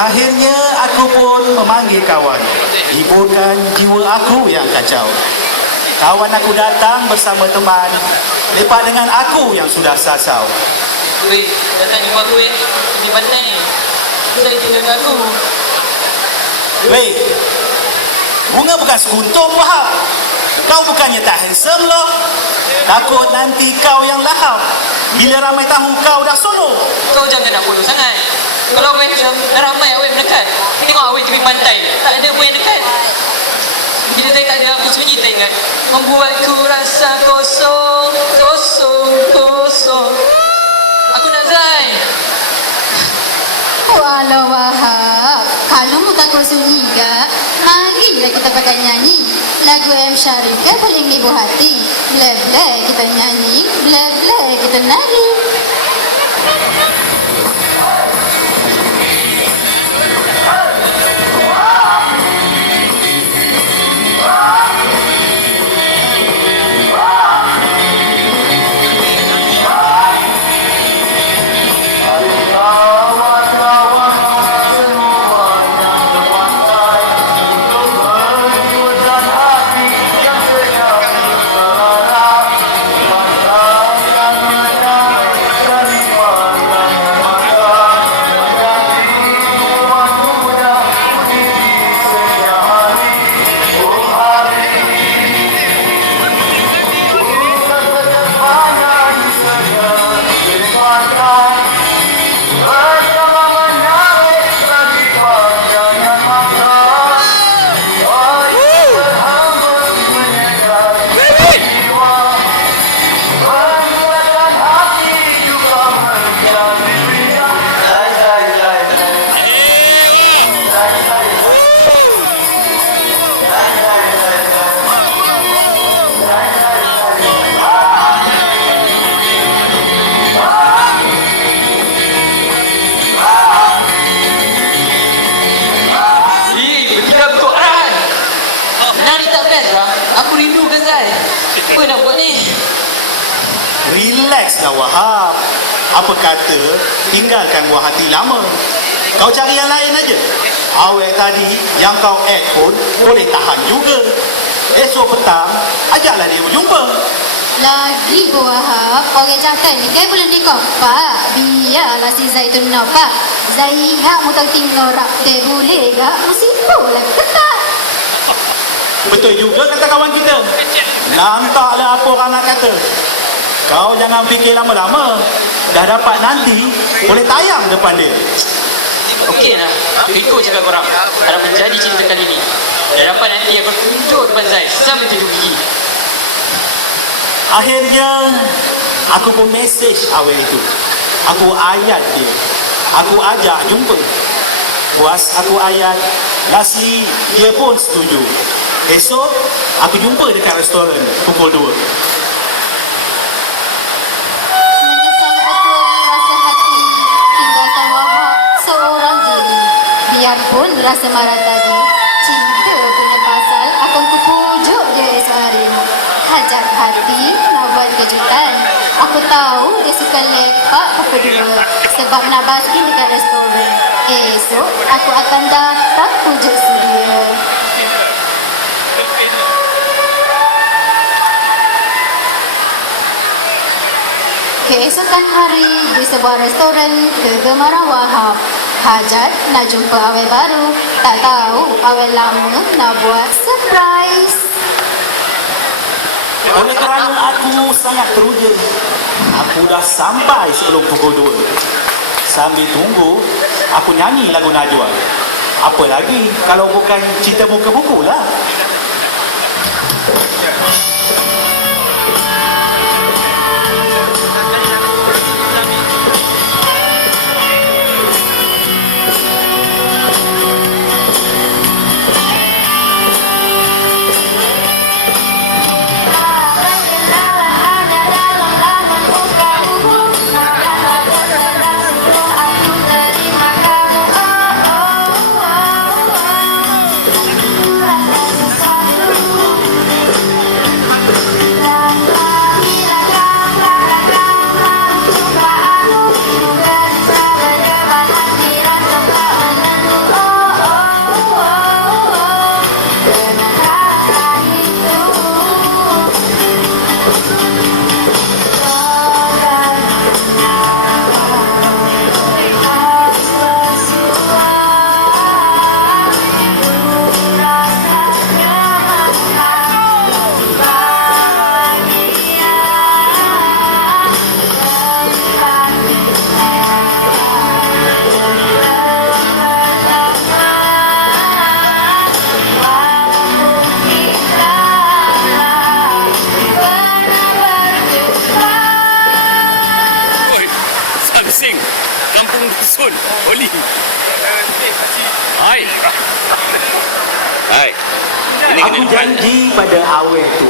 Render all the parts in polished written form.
Akhirnya aku pun memanggil kawan, hiburkan jiwa aku yang kacau. Kawan aku datang bersama teman, lepak dengan aku yang sudah sasau. Weh, datang jumpa aku lebih pandai. Saya tinggal dengan aku. Weh, bunga bukan sekuntum Wahab. Kau bukannya tak handsome loh. Takut nanti kau yang lahap bila ramai tahu kau dah solo. Kau jangan nak bodoh sangat. Kalau awak handsome, dah ramai awak mendekat. Tengok awak tepi pantai, tak ada pun yang dekat. Bila saya tak ada, aku sendiri tak ingat. Membuatku rasa kosong, kosong, kosong. Aku nak Zai. Walau Wahab, kalau mu takut sunyi ke, marilah kita pakai nyanyi. Lagu M. Sharif ke paling ibu hati. Bleh-bleh kita nyanyi, bleh-bleh kita nari. Aku rindukan Zai. Apa nak buat ni? Relaxlah Wahab. Apa kata tinggalkan buah hati lama. Kau cari yang lain aja. Awet tadi yang kau act pun boleh tahan juga. Esok petang ajaklah dia berjumpa. Lagi Bu Wahab, orang cakap ni kan boleh dikopak. Biarlah si Zai tu nampak. Zai ingat mu tahu tinggal rap dia boleh gak? Musibah lah ketak. Betul juga kata kawan kita. Lantaklah apa orang nak kata. Kau jangan fikir lama-lama. Dah dapat nanti boleh tayang depan dia. Okey lah. Ikut cakap korang. Harap menjadi cerita kali ni. Dah dapat nanti aku tunjuk depan Zai sampai 7 gigi. Akhirnya aku pun mesej awal itu. Aku ayat dia. Aku ajak jumpa. Puas aku ayat. Lastly dia pun setuju. Esok aku jumpa dekat restoran pukul 2. Menyesal betul rasa hati tinggalkan Wahab seorang diri. Biarpun rasa marah tadi, cinta punya pasal akan kupujuk dia esok hari. Hajat hati nak buat kejutan. Aku tahu dia suka lepak pukul 2 sebab nak basking dekat restoran. Esok aku akan datang pujuk dia. Keesokan hari di sebuah restoran kegemaran Wahab. Hajat nak jumpa awal baru. Tak tahu awal lama nak buat surprise. Oleh kerana aku sangat teruja, aku dah sampai sebelum pukul 2. Sambil tunggu, aku nyanyi lagu Najwa. Apa lagi kalau bukan cinta muka buku lah. Betul. Oli. Hai. Hai. Ini Aku janji pada awet tu,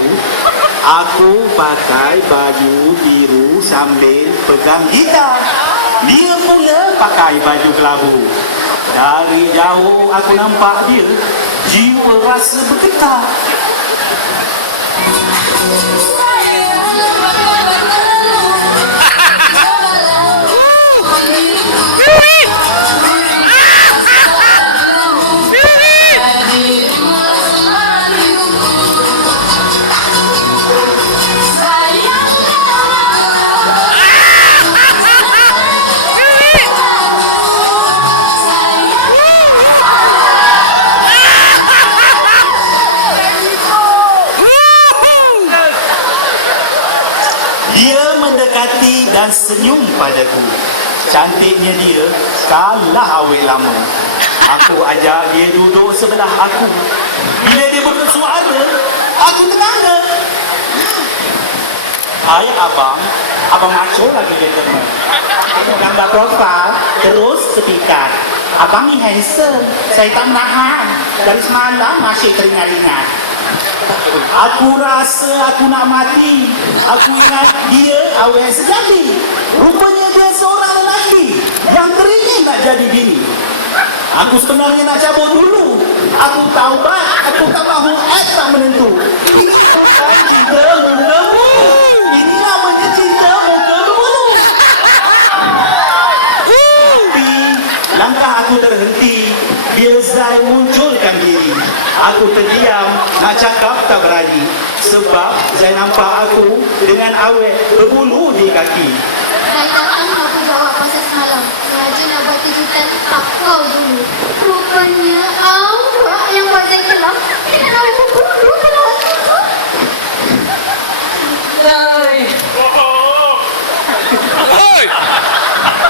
aku pakai baju biru sambil pegang gitar. Dia pula pakai baju kelabu. Dari jauh aku nampak dia, jiwa rasa bergetar. Dia mendekati dan senyum padaku. Cantiknya dia kalah awet lama. Aku ajak dia duduk sebelah aku. Bila dia bersuara, aku ternganga. Hai abang, abang maco lagi dia teman. Gambar profil, terus kepikat. Abang ni handsome, saya tak menahan. Dari semalam masih teringat-ingat. Aku rasa aku nak mati. Aku ingat dia awet sejati. Rupanya dia seorang lelaki yang teringin nak jadi bini. Aku sebenarnya nak cabut dulu. Aku taubat, aku tak mahu tak menentu. Ini bukan cinta muka-mu. Ini namanya cinta muka-mu. Tapi langkah aku terhenti. Bila Zai munculkan diri, aku terdiam, nak cakap tak berani. Sebab Zai nampak aku dengan awet berbulu di kaki. Saya takkan aku jawab pasal semalam. Sengaja nak buat kejutan tak kau dulu. Rupanya awak yang buat saya kelam dengan awet berbulu kalau aku. Hai. Oi.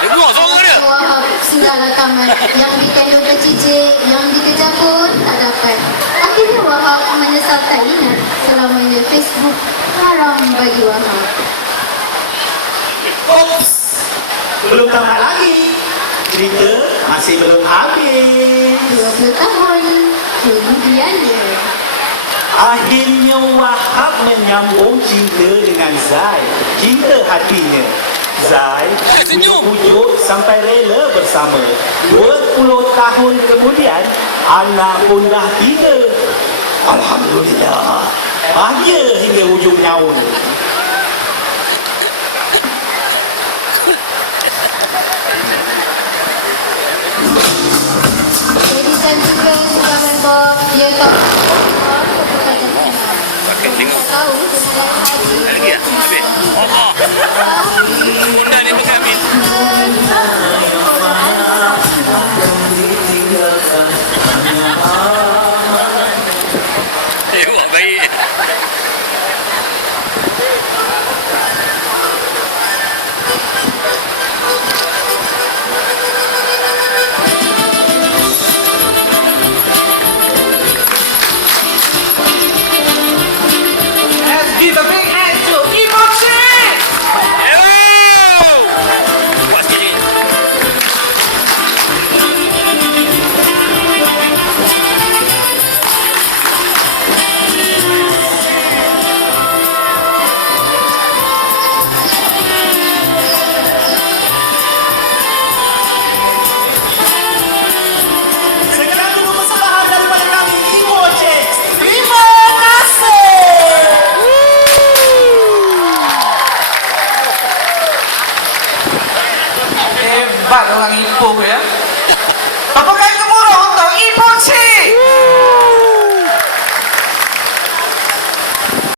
Dia buang suara dia. Wahab sudah rakaman. Yang dikandung tercicik, yang dikejar pun tak dapat. Akhirnya Wahab menyesal tak ingat selamanya Facebook haram bagi Wahab. Oops, belum tamat lagi. Cerita masih belum habis. 20 tahun kemudiannya. Akhirnya Wahab menyambung cinta dengan Zai. Cinta hatinya. Zai pujuk sampai rela bersama. 20 tahun kemudian, anak pun dah tiba. Alhamdulillah. Bahagia hingga hujung nyawa. Edisan juga sudah member dia tak Pakai tengok. tahu dengan haji. Lagi ya? Habis. Bunda ni pakai habis. Wah, baik. Let's give a big hand to Emoji. Buat sikit lagi. Sekarang dulu persembahan daripada kami, Emoji. Terima kasih. Hebat orang Ipoh ya. Apakah gemuruh untuk Ipoh Cik?